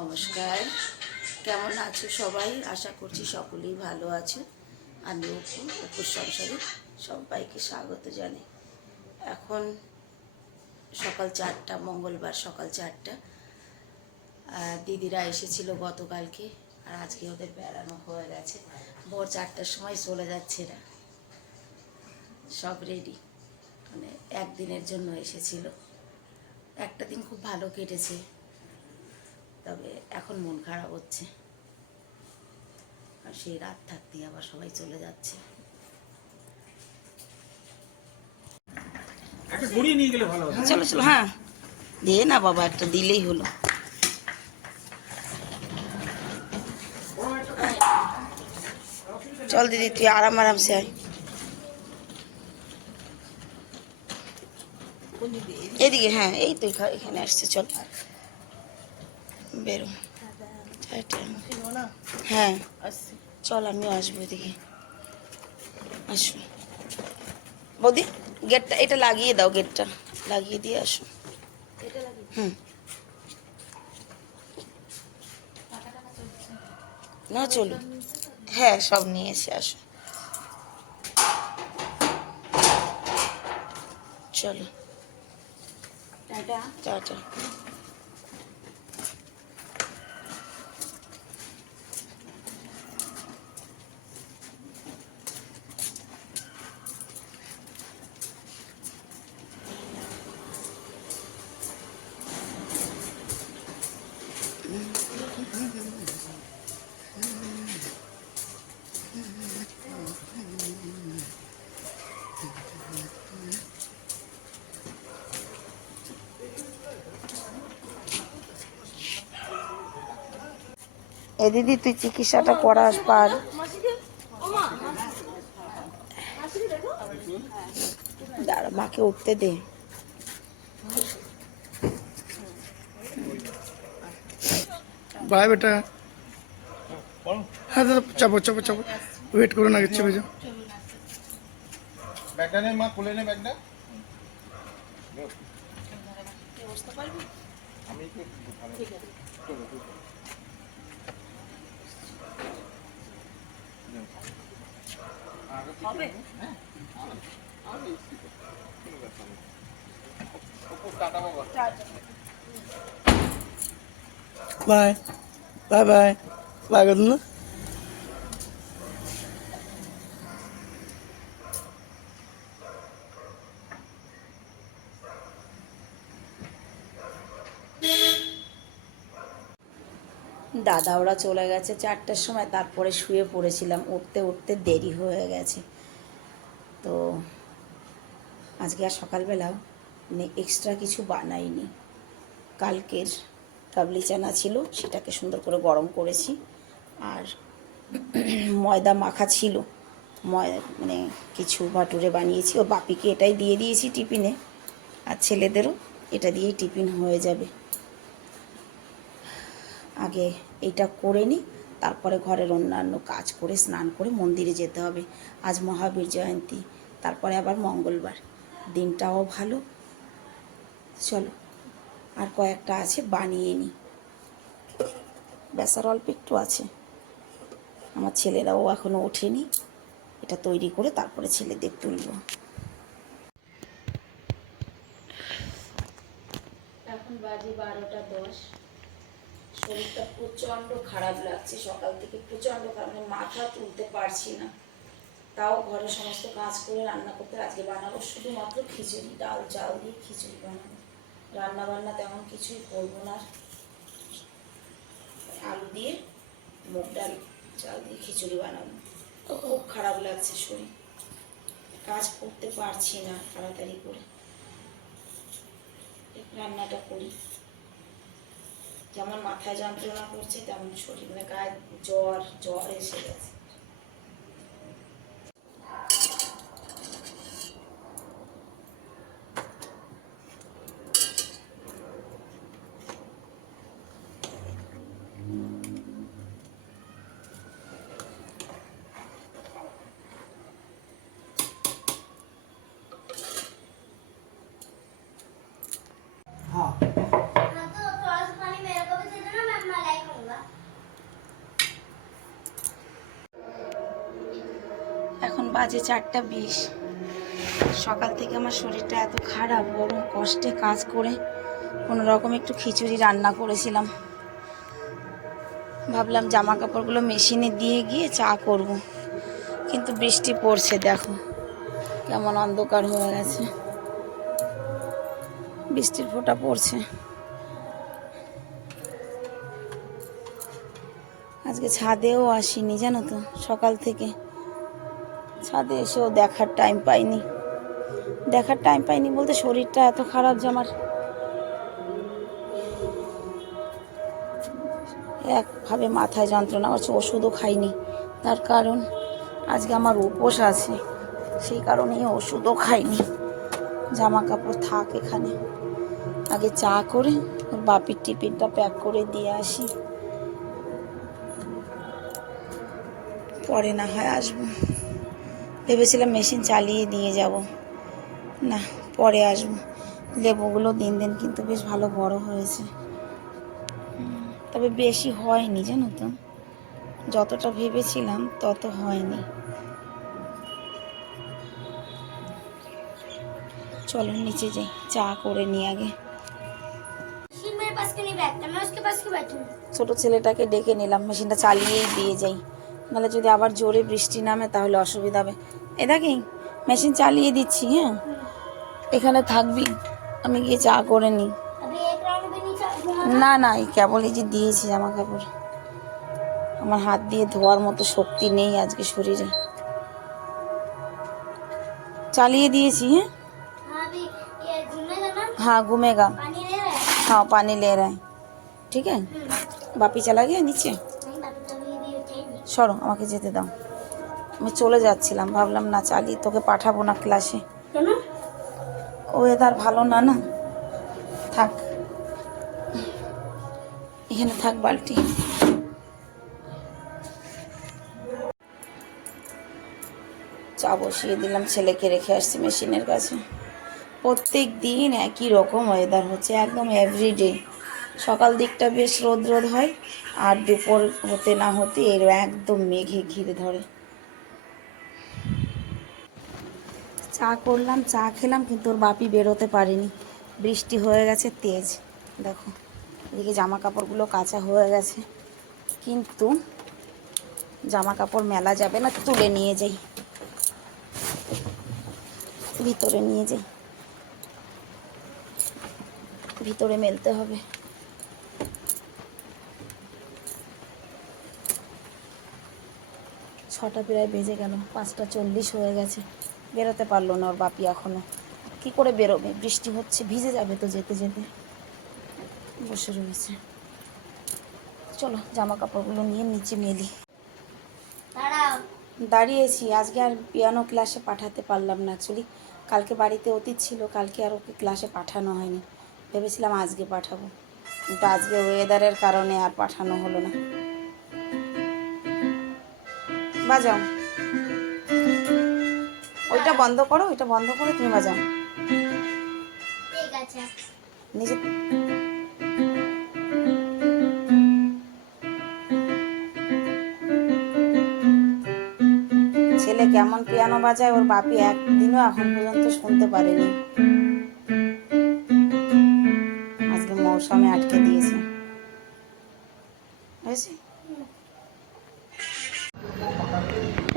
নমস্কার, কেমন আছো সবাই? আশা করছি সকলেই ভালো আছো। আমি অপুর সংসারে সবাইকে স্বাগত জানাই। এখন সকাল 4টা, মঙ্গলবার সকাল 4টা। দিদিরা এসেছিল গতকালকে, আর আজকে ওদের বেড়ানো হয়ে গেছে। ভোর 4টার সময় চলে যাচ্ছে এরা, সব রেডি। মানে একদিনের জন্য এসেছিল। একটা দিন খুব ভালো কেটেছে, তবে এখন মন খারাপ হচ্ছে। আর সেই রাত থাকতেই আবার সবাই চলে যাচ্ছে। চলো চলো, হ্যাঁ দে না বাবা, একটা দিলেই হলো। চল দিদি, তুই আরামসে আয়। এদিকে, হ্যাঁ এই তো এখানে আসছে। চল বেরো। হ্যাঁ চল, আমিও আসবো এদিকে। আসো বৌদি, গেটটা এটা লাগিয়ে দাও, গেটটা লাগিয়ে দিয়ে আসো। হুম, না চলো, হ্যাঁ সব নিয়ে এসে আসো। চলো টাটা। এ দিদি, তুই চিকিৎসাটা করাস পার। দাঁড়া, মাকে উঠতে দে। बाय बेटा। हाँ दादा, चापो चापो चापो, वेट करो ना, चले जाओ। ব্যাগটা নে মা, খুলে নে ব্যাগটা। আমি একটু ভালো চলো হবে। হ্যাঁ আমি কোনো ব্যাপার নেই। টাটা বাবা। बाय बाय बाय बाय कर दूँ। দাদা ওরা চলে গেছে 4টার সময়, তারপরে শুয়ে পড়েছিলাম। উঠতে উঠতে দেরি হয়ে গেছে। তো আজকে আর সকালবেলা এক্সট্রা কিছু বানাইনি। কালকের কাবলি চানা ছিল, সেটাকে সুন্দর করে গরম করেছি। আর ময়দা মাখা ছিল, মানে কিছু ভাটুরে বানিয়েছি। ওর বাপিকে এটাই দিয়ে দিয়েছি টিফিনে, আর ছেলেদেরও এটা দিয়েই টিফিন হয়ে যাবে। আগে এইটা করে নিই, তারপরে ঘরের অন্যান্য কাজ করে স্নান করে মন্দিরে যেতে হবে। আজ মহাবীর জয়ন্তী, তারপরে আবার মঙ্গলবার, দিনটাও ভালো। চলো, আর কয়েকটা আছে বানিয়ে নিই। বেসার অল্প একটু আছে। আমার ছেলেরাও এখনও ওঠেনি, এটা তৈরি করে তারপরে ছেলেদের তুলব। এখন বাজে 12টা 10। শরীরটা প্রচণ্ড খারাপ লাগছে, সকাল থেকে প্রচণ্ড খারাপ, মাথা তুলতে পারছি না। তাও ঘরে সমস্ত কাজ করে রান্না করতে। আজকে বানাবো শুধুমাত্র খিচুড়ি, ডাল চাল দিয়ে খিচুড়ি বানাবো। রান্না বান্না তেমন কিছুই করবো না। আলু দিয়ে মুগ ডাল চাল দিয়ে খিচুড়ি বানাবো। খুব খারাপ লাগছে শরীর, কাজ করতে পারছি না তাড়াতাড়ি করে। রান্নাটা করি। যেমন মাথায় যন্ত্রণা করছে, তেমন শরীর, মানে গায়ে জ্বর এসে গেছে। हाँ तो थोड़ा सा पानी मेरे को भी दे देना, मैं मलाई এখন বাজে 4:20। সকাল থেকে আমার শরীরটা এত খারাপ, বড় কষ্টে কাজ করে কোনো রকম একটু খিচুড়ি রান্না করেছিলাম। ভাবলাম জামা কাপড়গুলো মেশিনে দিয়ে গিয়ে চা করব, কিন্তু বৃষ্টি পড়ছে, দেখো কেমন অন্ধকার হয়ে গেছে, বৃষ্টির ফোঁটা পড়ছে। আজকে ছাদেও আসিনি জানো তো, সকাল থেকে ছাদে এসেও দেখার টাইম পাইনি বলতে শরীরটা এত খারাপ যে আমার একভাবে মাথায় যন্ত্রণা হচ্ছে, ওষুধও খাইনি। তার কারণ আজকে আমার উপোস আছে, সেই কারণেই ওষুধও খাইনি। জামা কাপড় থাক এখানে, আগে চা করে ওর বাপির টিফিনটা প্যাক করে দিয়ে আসি, পরে না হয় আসবো। ভেবেছিলাম মেশিন চালিয়ে দিয়ে যাব, না পরে আসবো। লেবুগুলো দিন দিন কিন্তু বেশ ভালো বড় হয়েছে, তবে বেশি হয়নি জানো তো, যতটা ভেবেছিলাম তত হয়নি। চলো নিচে যাই, চা করে নিই আগে। ছোট ছেলেটাকে ডেকে নিলাম, মেশিনটা চালিয়েই দিয়ে যাই, নাহলে যদি আবার জোরে বৃষ্টি নামে তাহলে অসুবিধা হবে। এ দেখি মেশিন চালিয়ে দিচ্ছি, হ্যাঁ এখানে থাকবি, আমি গিয়ে চা করে নিই। না না, এই কেবল এই যে দিয়েছি জামা কাপড়, আমার হাত দিয়ে ধোয়ার মতো শক্তি নেই আজকে শরীরে, চালিয়ে দিয়েছি। हाँ घूमेगा, हाँ पानी ले रहा है, ঠিক আছে। বাপি চলা গিয়ে নিচে, সরো আমাকে যেতে দাও, আমি চলে যাচ্ছিলাম, ভাবলাম না চালিয়ে তোকে পাঠাবো না ক্লাসে, ওয়েদার ভালো না, না থাক এখানে থাক বালতি। চা বসিয়ে দিলাম, ছেলেকে রেখে আসছি মেশিনের কাছে। প্রত্যেক দিন একই রকম ওয়েদার হচ্ছে, একদম এভরিডে। সকাল দিকটা বেশ রোদ হয়, আর দুপুর হতে না হতে এর একদম মেঘে ঘিরে ধরে। চা করলাম, চা খেলাম, কিন্তু ওর বাপি বেরোতে পারেনি, বৃষ্টি হয়ে গেছে তেজ। দেখো এদিকে জামা কাপড়গুলো কাঁচা হয়ে গেছে, কিন্তু জামা কাপড় মেলা যাবে না, তুলে নিয়ে যাই, ভিতরে নিয়ে যাই, ভিতরে মেলতে হবে। ছটা প্রায় বেজে গেল, 5:40 হয়ে গেছে, বেরোতে পারলো না ওর বাপি এখনও। কী করে বেরোবে, বৃষ্টি হচ্ছে, ভিজে যাবে তো যেতে যেতে, বসে রয়েছে। চলো জামা কাপড়গুলো নিয়ে নিচে মেলি। দাঁড়িয়েছি, আজকে আর পিয়ানো ক্লাসে পাঠাতে পারলাম না, অ্যাকচুয়ালি কালকে বাড়িতে অতীত ছিল, কালকে আর ওকে ক্লাসে পাঠানো হয়নি, ভেবেছিলাম আজকে পাঠাবো, কিন্তু আজকে ওয়েদারের কারণে আর পাঠানো হলো না। বাজাও, ওইটা বন্ধ করো, ওইটা বন্ধ করে তুমি বাজাও, ঠিক আছে। নিজে ছেলে কেমন পিয়ানো বাজায় ওর বাপি একদিনও এখন পর্যন্ত শুনতে পারেনি, আজকে মৌসুমে আটকে দিয়েছে।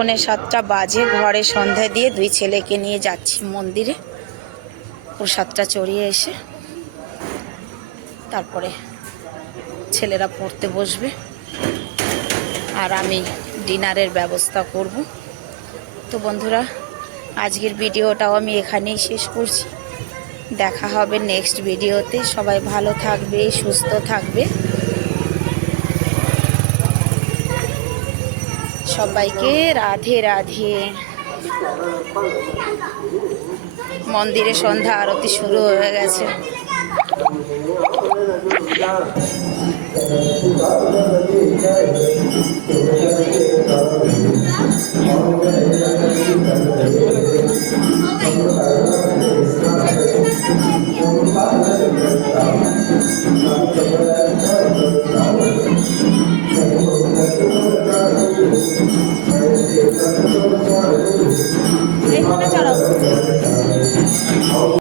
6:45 বাজে, ঘরে সন্ধ্যা দিয়ে 2 ছেলেকে নিয়ে যাচ্ছি মন্দিরে, প্রসাদটা চড়িয়ে এসে তারপরে ছেলেরা পড়তে বসবে, আর আমি ডিনারের ব্যবস্থা করব। তো বন্ধুরা আজকের ভিডিওটাও আমি এখানেই শেষ করছি, দেখা হবে নেক্সট ভিডিওতে। সবাই ভালো থাকবে, সুস্থ থাকবে, সবাইকে রাধে রাধে। মন্দিরে সন্ধ্যা আরতি শুরু হয়ে গেছে। চড়াও